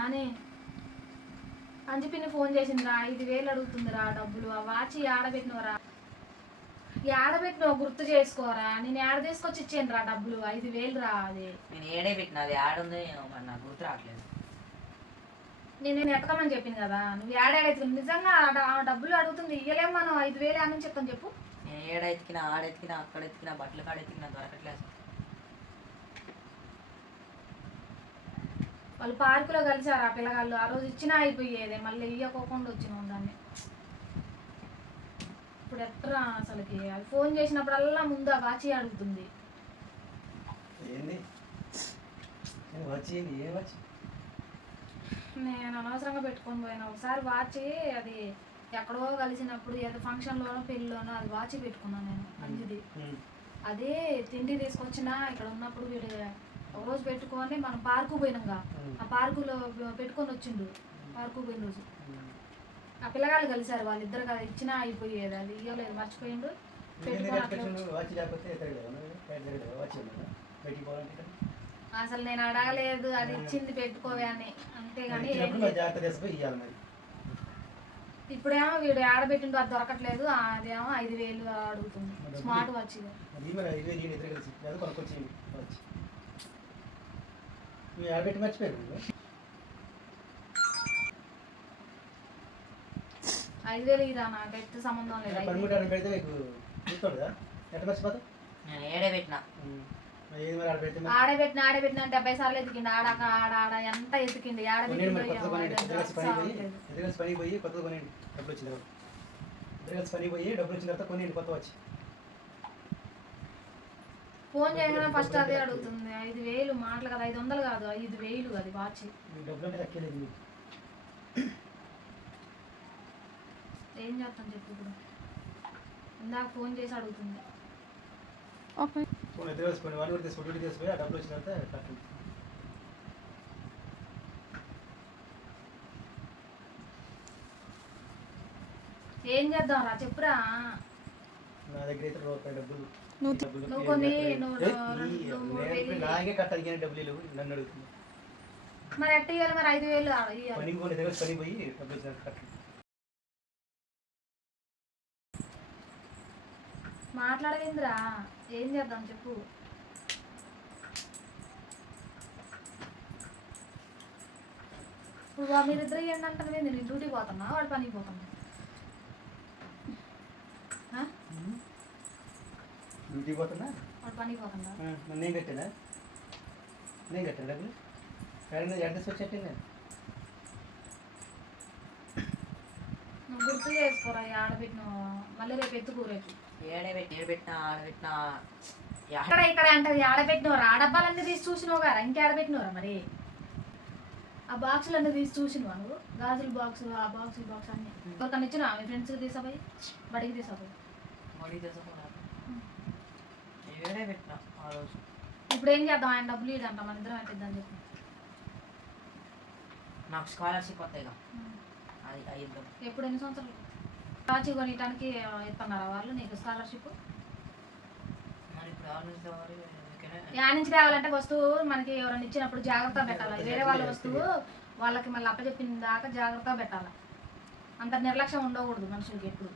ఆనే అంజపిన్ని ఫోన్ చేసిందిరా 5,000 అడుగుతుందిరా డబ్బులు. ఆ వాచి ఆడబెట్టినవరా, ఆడబెట్టినవు గుర్తు చేసుకోరా. నేను ఏడ తీసుకొచ్చి ఇచ్చాను రా డబ్బులు 5,000 రా. అది నేను ఏడే పెట్టిన, అది ఆడుంది నాకు గుర్తు రావట్లేదు. నేను ఎత్తకమని చెప్పింది కదా, నువ్వు ఏడాడెత్తుకు నిజంగా డబ్బులు అడుగుతుంది. ఇయ్యలేము మనం 5,000 అని చెప్తాను చెప్పు. నేను ఏడ ఎత్తికినా, ఆడెత్తికినా, అక్కడ ఎత్తికినా, బట్టలు కాడ ఎత్తికినా దొరకట్లేదు. వాళ్ళు పార్కులో కలిసారు ఆ పిల్లగాళ్ళు. ఆ రోజు ఇచ్చినా అయిపోయేదే, మళ్ళీ ఇయ్యకోకుండా వచ్చినాం దాన్ని. ఇప్పుడు ఎట్టరా అసలుకి. అది ఫోన్ చేసినప్పుడల్లా ముందు ఆ వాచి అడుగుతుంది. నేను అనవసరంగా పెట్టుకొని పోయినా. ఒకసారి వాచి అది ఎక్కడో కలిసినప్పుడు ఏదో ఫంక్షన్లోనో పెళ్ళిలోనో అది వాచి పెట్టుకున్నాను నేను మంచిది. అదే తిండి తీసుకొచ్చినా ఇక్కడ ఉన్నప్పుడు వీడు ఒకరోజు పెట్టుకొని మనం పార్కు పోయినాంగా, ఆ పార్కులో పెట్టుకొని వచ్చిండు. పార్కు పోయిన రోజు ఆ పిల్లగాళ్ళు కలిసారు, వాళ్ళిద్దరు కదా ఇచ్చినా అయిపోయేది. అది ఇవ్వలేదు, మర్చిపోయిండు. అసలు నేను అడగలేదు, అది ఇచ్చింది పెట్టుకోవే అని, అంతేగాని ఇప్పుడేమో వీడు ఆడబెట్టిండు అది దొరకట్లేదు. అదేమో 5,000 అడుగుతుంది స్మార్ట్ వాచ్. మర్చిపోయారు 5,000 ఇరా, నాకైతే సంబంధం లేదు. ఆడబెట్టిన 70 సార్లు ఎతికిండు. ఆడ ఎంత ఎతికిండు. ఫోన్ చేయగానే ఫస్ట్ అదే అడుగుతుంది. 5,000 మాటలు కదా, 500 కాదు 5,000 అది వాచ్. ఏం చేస్తాను చెప్పు ఇప్పుడు. ఇందాక ఫోన్ చేసి అడుగుతుంది. ఏం చేద్దాం రా చెప్పురా. నా దగ్గర అయితే రూపాయి డబ్బులు నువ్వు కొన్ని నన్ను అడుగుతుంది. మరి ఎట్ట ఇవ్వాలి మరి 5,000 పని పోయి డబ్బులు వచ్చినట్టు కట్టాలి. మాట్లాడవేంద్రా, ఏం చేద్దాం చెప్పు. ఇప్పుడు మీరిద్దరు ఏంటంటారు, నేను డ్యూటీ పోతున్నా, వాడు పనికి పోతున్నా. డ్యూటీ పోతున్నా, వాడు పనికి పోతున్నా. నేను కట్టానా డబ్బులు అడ్రస్ వచ్చేట్టిందా. నువ్వు గుర్తు చేసుకోరా ఆడబెట్టిన, మళ్ళీ రేపు ఎత్తుకో. రేపు ఇక్కడ అంటది ఆడబెట్టినవరా. ఆ డబ్బాలన్నీ తీసి చూసినావు గారా, ఇంకేడబెట్టినవరా మరి. ఆ బాక్సులు అన్నీ తీసి చూసినవా నువ్వు. గాజుల బాక్స్, ఆ బాక్స్ ఈ బాక్స్ అన్నీ ఎవరికన్నా ఇచ్చినా మీ ఫ్రెండ్స్కి తీసాపోయి, బడికి తీసాపోయి. ఇప్పుడు ఏం చేద్దాం, ఆయన డబ్బులు ఇదంట, మన ఇద్దరం పెట్టిద్దాం చెప్పి. నాకు స్కాలర్షిప్ వస్తాయి. ఎప్పుడు ఎన్ని సంవత్సరాలు వాచి కొనియటానికి ఇస్తున్నారా వాళ్ళు నీకు స్కాలర్షిప్? యా నుంచి తేవాలంటే వస్తువు మనకి ఎవరైనా ఇచ్చినప్పుడు జాగ్రత్త పెట్టాలి. వేరే వాళ్ళ వస్తువు వాళ్ళకి మళ్ళీ అప్పచెప్పిన దాకా జాగ్రత్త పెట్టాలి. అంత నిర్లక్ష్యం ఉండకూడదు మనుషులకి ఎప్పుడు.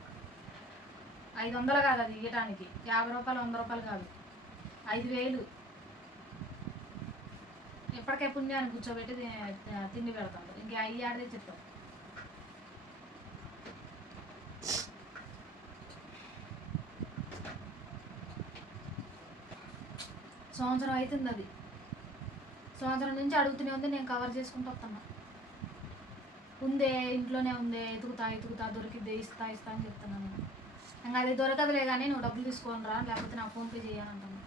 500 కాదు అది ఇవ్వటానికి, 50 రూపాయలు 100 రూపాయలు కాదు, 5,000. ఎప్పటికే పుణ్యాన్ని కూర్చోబెట్టి తిండి పెడతాం. ఇంక అయ్యి ఆడదే చెప్తాం. సంవత్సరం అవుతుంది అది. సంవత్సరం నుంచి అడుగుతూనే ఉంది, నేను కవర్ చేసుకుంటూ వస్తున్నా. ఉందే ఇంట్లోనే ఉందే, ఎతుకుతా దొరికిద్దే, ఇస్తా అని చెప్తున్నాను నేను. ఇంకా అది దొరకదులే కానీ నువ్వు డబ్బులు తీసుకొని రా, లేకపోతే నాకు ఫోన్పే చేయాలంటాను.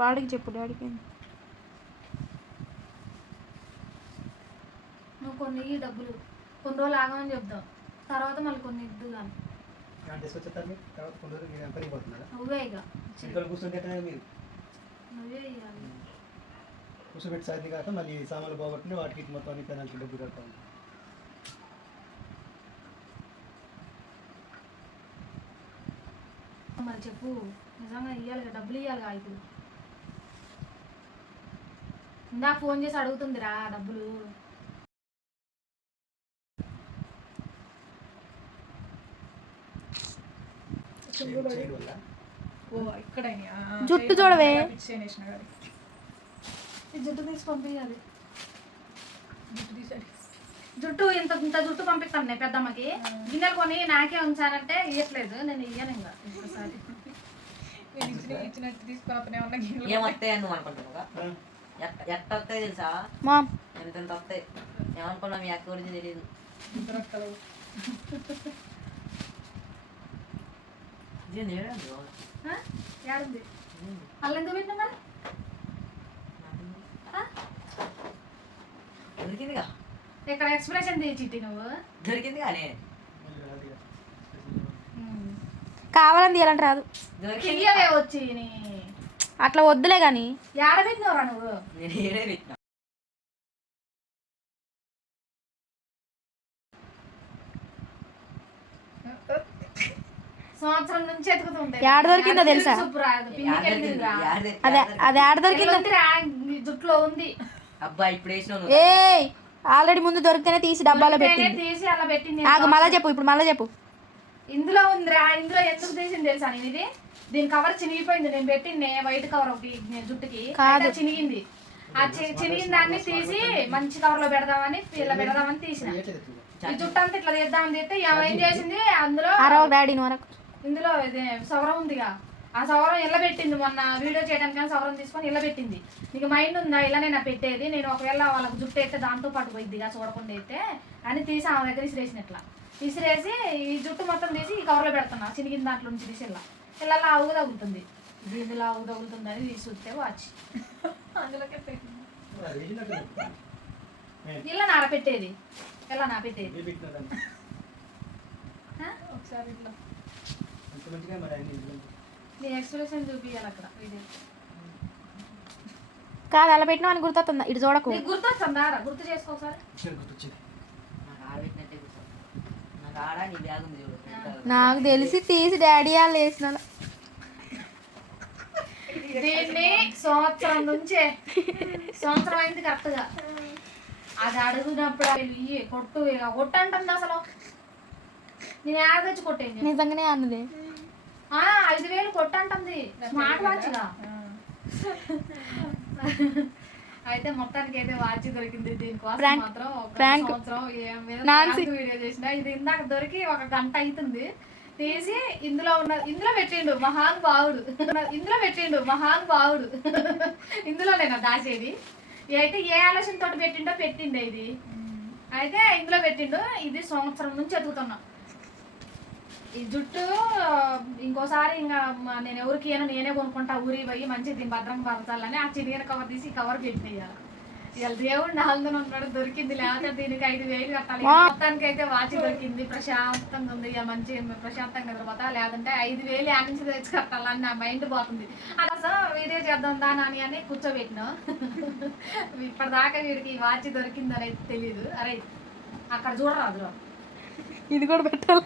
వాడికి చెప్పు డాడీకి. నువ్వు కొన్ని ఈ డబ్బులు కొన్ని రోజులు ఆగమని చెప్దాం, తర్వాత మళ్ళీ కొన్ని ఇద్దు కానీ. నువ్వే ఇక నువ్వే ఇవ్వాలి. కూర్చోబెట్టి సాధ్యం కాక మళ్ళీ సామాన్లు పోగొట్టిన వాటికి మొత్తం అన్ని పెనాల్టీ డబ్బులు కట్టాలి. మరి చెప్పు, నిజంగా ఇవ్వాలి, డబ్బులు ఇవ్వాలిగా. ఇప్పుడు ఇందాక ఫోన్ చేసి అడుగుతుందిరా డబ్బులు. చేయడం వల్ల ఓ ఇక్కడ జుట్టు చూడవే. ఈ జుట్టు తీసి పంపించాలి. జుట్టు తీసాడు. జుట్టు ఇంత ఇంత జుట్టు పంపిస్తాను నేను పెద్దమ్మకి. గిన్నెలు కొని నాకే ఉంచానంటే ఇవ్వట్లేదు. నేను ఇయ్యను ఇంకా ఇంకోసారి. నేను ఇచ్చినట్టు తీసుకురాపనే ఉన్నా గిన్నెలు. ఏమొస్తాయని నువ్వు అనుకుంటున్నావుగా? ఎట్ట వస్తాయి తెలుసా? మామ్ ఎంత వస్తాయి ఏమనుకున్నా మీ అక్క గురించి తెలియదు. ఇద్దరు అక్కలు. ఇదేంది ఏడండి? ఆ? ఏడుంది అల్ల ఎందుకు పెట్టినా మరి? ఆ? దొరికిందిగా ఇక్కడ ఎక్స్ప్రెషన్ తీసిట్టి నువ్వు. దొరికింది కానీ కావాలని తీయాలంటే రాదు. దొరికింది. ఇయ్యవే వచ్చి నీ అట్లా వద్దులే కానీ ఏడబెట్టినవరా నువ్వు? నేను ఏడే పెట్టినా. సంవత్సరం నుంచి ఎతుకుతుంటే ఏడ దొరికిందో తెలుసా? అదే అది ఆడ దొరికిందో. జుట్లో ఉంది. అబ్బా ఇప్పుడు వేసినావు నువ్వు. ఏ ఆల్రెడీ ముందు దొరికితేనే తీసి డబ్బాలో పెట్టింది. తీసి అలా పెట్టింది. ఆగు మళ్ళా చెప్పు, ఇప్పుడు మళ్ళా చెప్పు. ఇందులో ఉందిరా. ఇందులో ఎందుకు తీసింది తెలుసా? నేను ఇది దీని కవర్ చినిగిపోయింది. నేను పెట్టింది వైట్ కవర్ ఒకటి జుట్టుకి. కాదు. చినిగింది. ఆ చినిగిన దాన్ని తీసి మంచి కవర్ లో పెడదామని ఇలా పెడదామని తీసిన. ఈ జుట్టు అంతా ఇట్లా తీద్దామని తీస్తే ఏం చేసింది అందులో అరవకు డాడీ వరకు. ఇందులో ఇది సవరం ఉందిగా. ఆ సవరం ఇలా పెట్టింది. మొన్న వీడియో చేయడానికి సవరం తీసుకొని ఇలా పెట్టింది. నీకు మైండ్ ఉందా ఇలానే నా పెట్టేది? నేను ఒకవేళ వాళ్ళకి జుట్టు అయితే దాంతో పాటు పోయిద్దిగా చూడకుండా అయితే అని తీసి ఆమె దగ్గర విసిరేసినట్లా విసిరేసి ఈ జుట్టు మొత్తం తీసి ఈ కవర్లో పెడుతున్నా. చినిగిన దాంట్లో నుంచి తీసి ఇలా ఆవుగు తగులుతుంది. దీనిలో ఆవుగు తగులుతుంది అని తీసి చూస్తే వాచ్ అందులోకే పెట్టింది. ఇలా నార పెట్టేది. ఎలా నా పెట్టేది? ఒకసారి ఇట్లా నీ ఎక్స్ప్రెషన్ చూపించాలి అక్కడ వీడియో. కాదు అలా పెట్టినా అని గుర్తొస్తుందా? ఇటు చూడకు. నీకు గుర్తొస్తుందా? గుర్తు చేసుకోసారి. నాకు ఆడబెట్టినట్టే కూర్చో. నాకు ఆడ నీ బ్యాగ్ ఉంది చూడు. నాకు తెలిసి తీసి డాడీ వాళ్ళు వేసిన. దీన్ని సంవత్సరం నుంచే సంవత్సరం అయింది కరెక్ట్ గా. అది అడుగునప్పుడు ఇయ్యి కొట్టు ఇక కొట్టు అంటుంది అసలు. నేను యాడ్ తెచ్చి కొట్టేది. నిజంగానే అన్నదే. 5,000 కొట్టు అంటుంది. స్మార్ట్ వాచ్గా. అయితే మొత్తానికి అయితే వాచ్ దొరికింది. దీనికోసం మాత్రం ఒక సంవత్సరం వీడియో చేసిన. ఇది ఇందాక దొరికి 1 గంట అవుతుంది. తీసి ఇందులో పెట్టిండు మహానుభావుడు. ఇందులోనేనా దాచేది? అయితే ఏ ఆలోచనతో పెట్టిండే ఇది. అయితే ఇందులో పెట్టిండు. ఇది సంవత్సరం నుంచి ఎదుగుతున్నా. ఈ జుట్టు ఇంకోసారి ఇంకా నేను ఎవరికి నేనే కొనుక్కుంటా. ఊరి పోయి మంచిగా దీన్ని భద్రంగా పరచాలని ఆ చిరిగిన కవర్ తీసి కవర్ పెట్టినాయి. ఇవాళ దేవుడు నాలుగు ఉన్నాడు. దొరికింది. లేకపోతే దీనికి 5,000 కట్టాలి. మొత్తానికి అయితే వాచ్ దొరికింది. ప్రశాంతంగా ఉంది. ఇక మంచిగా ప్రశాంతంగా నిద్రపోతా. లేదంటే 5,000 ఆ నుంచి తెచ్చి కట్టాలని నా మైండ్ పోతుంది. అసలు వీడియో చేద్దాం దాని అని కూర్చోబెట్టినా. ఇప్పటిదాకా వీడికి ఈ వాచ్ దొరికింది అనేది తెలియదు. అరే అక్కడ చూడరాదు. ఇది కూడా పెట్టాలి.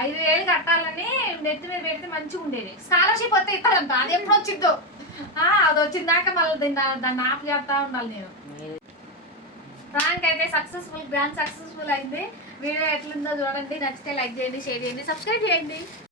5,000 కట్టాలని నెత్తి మీద పెడితే మంచిగా ఉండేది. స్కాలర్షిప్ వస్తే ఇస్తాడంట. అది ఎప్పుడు వచ్చిందో. అది వచ్చిందాక మళ్ళీ దాన్ని ఆఫ్ చేస్తా ఉండాలి నేను. ప్రాంక్ అయితే గ్రాండ్ సక్సెస్ఫుల్ అయింది. వీడియో ఎట్లుందో చూడండి. నచ్చితే లైక్ చేయండి, షేర్ చేయండి, సబ్స్క్రైబ్ చేయండి.